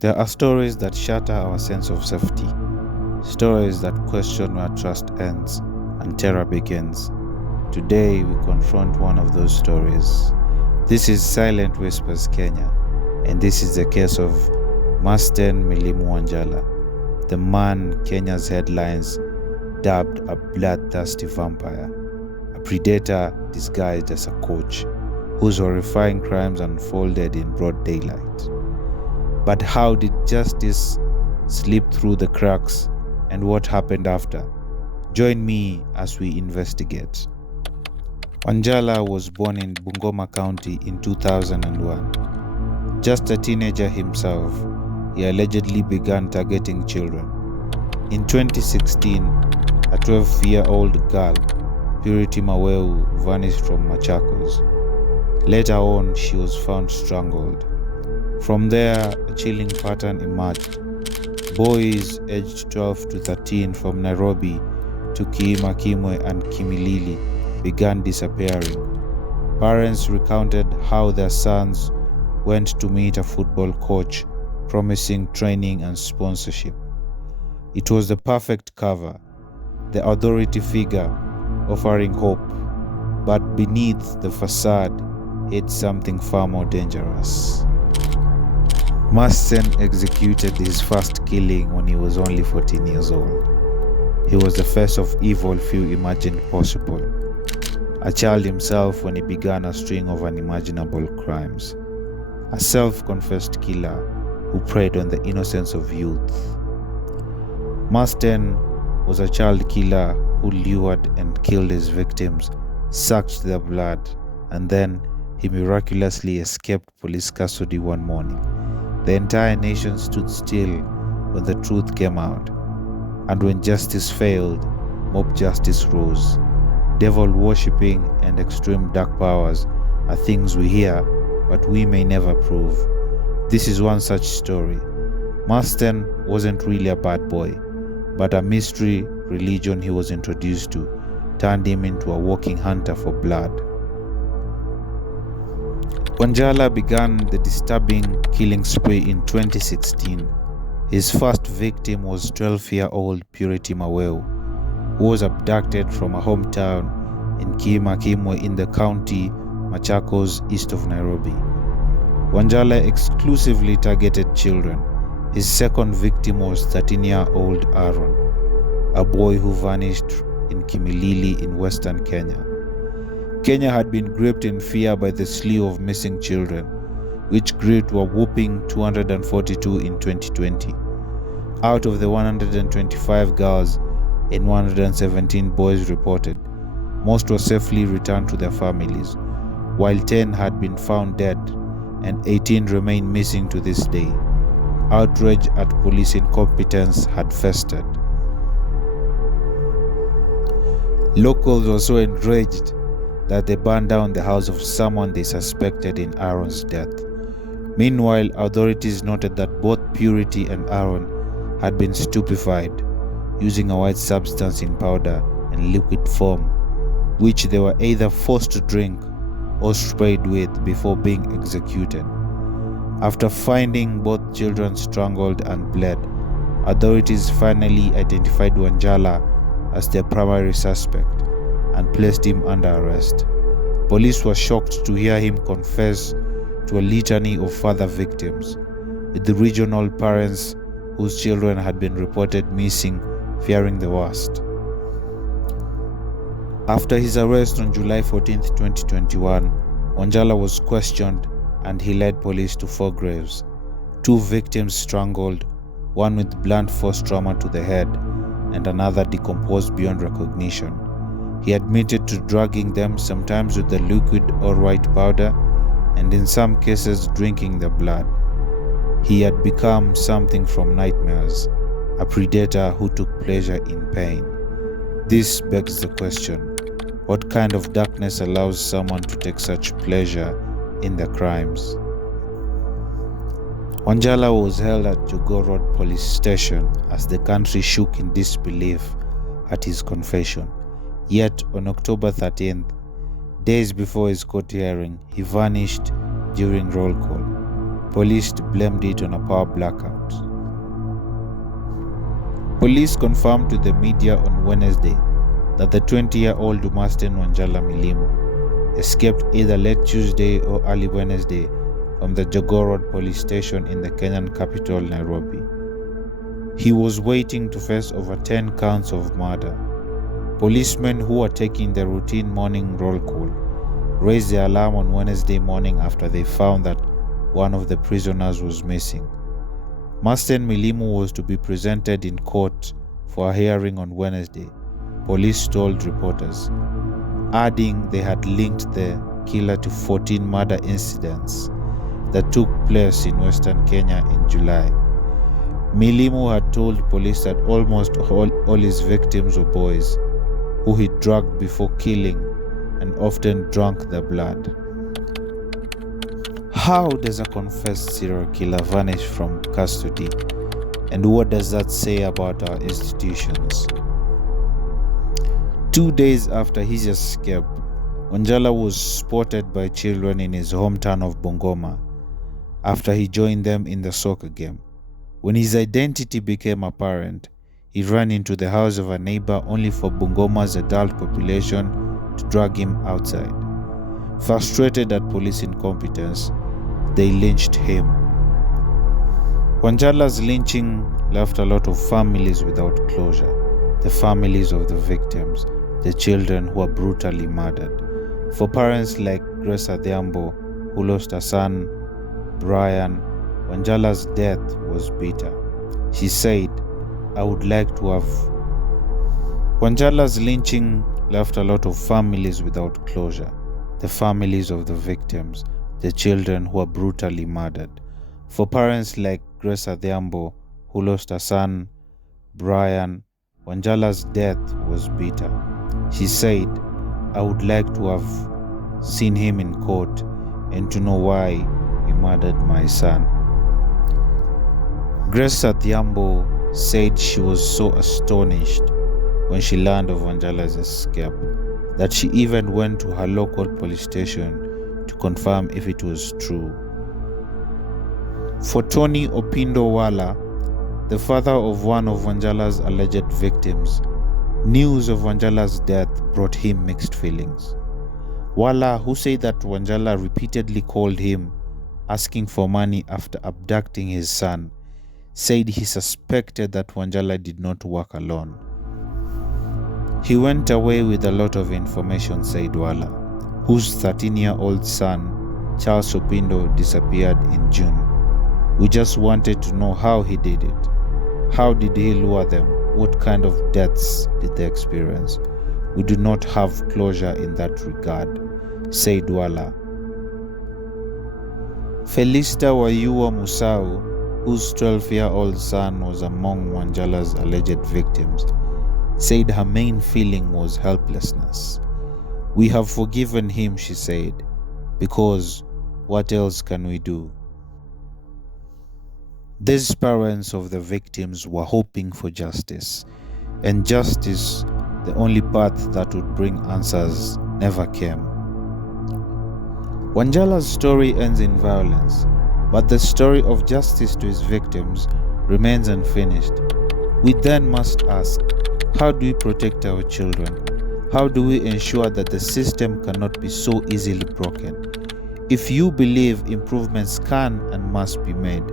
There are stories that shatter our sense of safety, stories that question where trust ends and terror begins. Today, we confront one of those stories. This is Silent Whispers Kenya, and this is the case of Masten Milimu Wanjala, the man Kenya's headlines dubbed a bloodthirsty vampire, a predator disguised as a coach, whose horrifying crimes unfolded in broad daylight. But how did justice slip through the cracks, and what happened after? Join me as we investigate. Wanjala was born in Bungoma County in 2001. Just a teenager himself, he allegedly began targeting children. In 2016, a 12-year-old girl, Purity Maweu, vanished from Machakos. Later on, she was found strangled. From there, a chilling pattern emerged. Boys aged 12 to 13 from Nairobi to Kiima and Kimilili began disappearing. Parents recounted how their sons went to meet a football coach, promising training and sponsorship. It was the perfect cover, the authority figure offering hope, but beneath the facade hid something far more dangerous. Masten executed his first killing when he was only 14 years old. He was the face of evil few imagined possible. A child himself when he began a string of unimaginable crimes. A self-confessed killer who preyed on the innocence of youth. Masten was a child killer who lured and killed his victims, sucked their blood, and then he miraculously escaped police custody one morning. The entire nation stood still when the truth came out, and when justice failed, mob justice rose. Devil worshipping and extreme dark powers are things we hear, but we may never prove. This is one such story. Masten wasn't really a bad boy, but a mystery religion he was introduced to turned him into a walking hunter for blood. Wanjala began the disturbing killing spree in 2016. His first victim was 12-year-old Purity Maweu, who was abducted from a hometown in Kiima in the county Machakos east of Nairobi. Wanjala exclusively targeted children. His second victim was 13-year-old Aaron, a boy who vanished in Kimilili in western Kenya. Kenya had been gripped in fear by the slew of missing children, which grew to a whopping 242 in 2020. Out of the 125 girls and 117 boys reported, most were safely returned to their families, while 10 had been found dead and 18 remain missing to this day. Outrage at police incompetence had festered. Locals were so enraged that they burned down the house of someone they suspected in Aaron's death. Meanwhile, authorities noted that both Purity and Aaron had been stupefied, using a white substance in powder and liquid form, which they were either forced to drink or sprayed with before being executed. After finding both children strangled and bled, authorities finally identified Wanjala as their primary suspect and placed him under arrest. Police were shocked to hear him confess to a litany of further victims, with the regional parents whose children had been reported missing fearing the worst. After his arrest on July 14, 2021, Wanjala was questioned and he led police to 4 graves. 2 victims strangled, one with blunt force trauma to the head, and another decomposed beyond recognition. He admitted to drugging them, sometimes with the liquid or white powder, and in some cases drinking their blood. He had become something from nightmares, a predator who took pleasure in pain. This begs the question, what kind of darkness allows someone to take such pleasure in their crimes? Wanjala was held at Jogoo Road Police Station as the country shook in disbelief at his confession. Yet on October 13th, days before his court hearing, he vanished during roll call. Police blamed it on a power blackout. Police confirmed to the media on Wednesday that the 20-year-old Masten Wanjala Milimu escaped either late Tuesday or early Wednesday from the Jogoo Road police station in the Kenyan capital, Nairobi. He was waiting to face over 10 counts of murder. Policemen who were taking the routine morning roll call raised the alarm on Wednesday morning after they found that one of the prisoners was missing. Masten Milimu was to be presented in court for a hearing on Wednesday, police told reporters, adding they had linked the killer to 14 murder incidents that took place in Western Kenya in July. Milimu had told police that almost all his victims were boys who he drugged before killing and often drank their blood. How does a confessed serial killer vanish from custody, and what does that say about our institutions? 2 days after his escape, Wanjala was spotted by children in his hometown of Bungoma after he joined them in the soccer game. When his identity became apparent, he ran into the house of a neighbor only for Bungoma's adult population to drag him outside. Frustrated at police incompetence, they lynched him. Wanjala's lynching left a lot of families without closure. The families of the victims, the children who were brutally murdered. For parents like Grace Adhiambo, who lost a son, Brian, Wanjala's death was bitter. She said, I would like to have. Wanjala's lynching left a lot of families without closure. The families of the victims, the children who were brutally murdered. For parents like Grace Adhiambo, who lost a son, Brian, Wanjala's death was bitter. She said, I would like to have seen him in court and to know why he murdered my son. Grace Adhiambo said she was so astonished when she learned of Wanjala's escape that she even went to her local police station to confirm if it was true. For Tony Opindo Wala, the father of one of Wanjala's alleged victims, news of Wanjala's death brought him mixed feelings. Wala, who said that Wanjala repeatedly called him asking for money after abducting his son, said he suspected that Wanjala did not work alone. He went away with a lot of information, said Wala, whose 13-year-old son, Charles Opindo, disappeared in June. We just wanted to know how he did it. How did he lure them? What kind of deaths did they experience? We do not have closure in that regard, said Wala. Felista Wayua Musau, whose 12-year-old son was among Wanjala's alleged victims, said her main feeling was helplessness. We have forgiven him, she said, because what else can we do? These parents of the victims were hoping for justice, and justice, the only path that would bring answers, never came. Wanjala's story ends in violence, but the story of justice to his victims remains unfinished. We then must ask, how do we protect our children? How do we ensure that the system cannot be so easily broken? If you believe improvements can and must be made,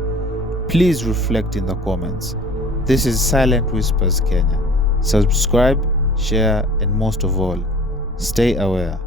please reflect in the comments. This is Silent Whispers Kenya. Subscribe, share, and most of all, stay aware.